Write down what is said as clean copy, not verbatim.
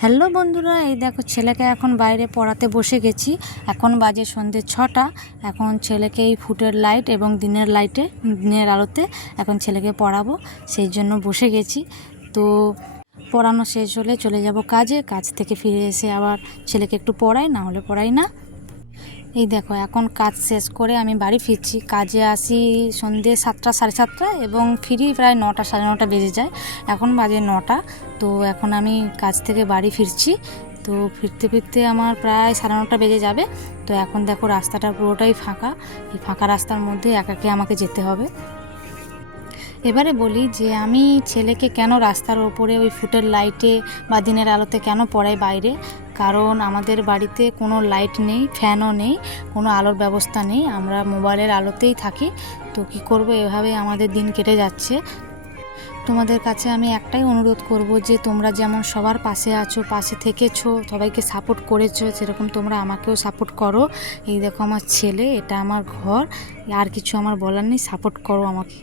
Hello বন্ধুরা, এই দেখো ছেলেকে এখন বাইরে পড়াতে বসে গেছি। এখন বাজে সন্ধ্যে 6টা। এখন ছেলেকে এই ফুটের লাইট এবং দিনের আলোতে এখন ছেলেকে পড়াবো, সেই জন্য বসে গেছি। তো পড়ানো শেষ হলে চলে যাব কাজে। কাজ থেকে ফিরে এসে আবার ছেলেকে একটু পড়াই, না হলে পড়াই না। এই দেখো এখন কাজ শেষ করে আমি বাড়ি ফিরছি। কাজে আসি সন্ধ্যে 7টা, সাড়ে 7টা এবং ফিরি প্রায় 9টা, সাড়ে 9টা বেজে যায়। এখন বাজে 9টা। তো এখন আমি কাজ থেকে বাড়ি ফিরছি। তো ফিরতে ফিরতে আমার প্রায় সাড়ে 9টা বেজে যাবে। তো এখন দেখো রাস্তাটা পুরোটাই ফাঁকা। এই ফাঁকা রাস্তার মধ্যে একাকে আমাকে যেতে হবে। এবারে বলি যে আমি ছেলেকে কেন রাস্তার ওপরে ওই ফুটের লাইটে বা দিনের আলোতে কেন পড়াই বাইরে। কারণ আমাদের বাড়িতে কোনো লাইট নেই, ফ্যানও নেই, কোনো আলোর ব্যবস্থা নেই। আমরা মোবাইলের আলোতেই থাকি। তো কী করব, এভাবে আমাদের দিন কেটে যাচ্ছে। তোমাদের কাছে আমি একটাই অনুরোধ করব যে তোমরা যেমন সবার পাশে আছো, পাশে থেকেছো, সবাইকে সাপোর্ট করেছো, সেরকম তোমরা আমাকেও সাপোর্ট করো। এই দেখো আমার ছেলে, এটা আমার ঘর, আর কিছু আমার বলার নেই। সাপোর্ট করো আমাকে।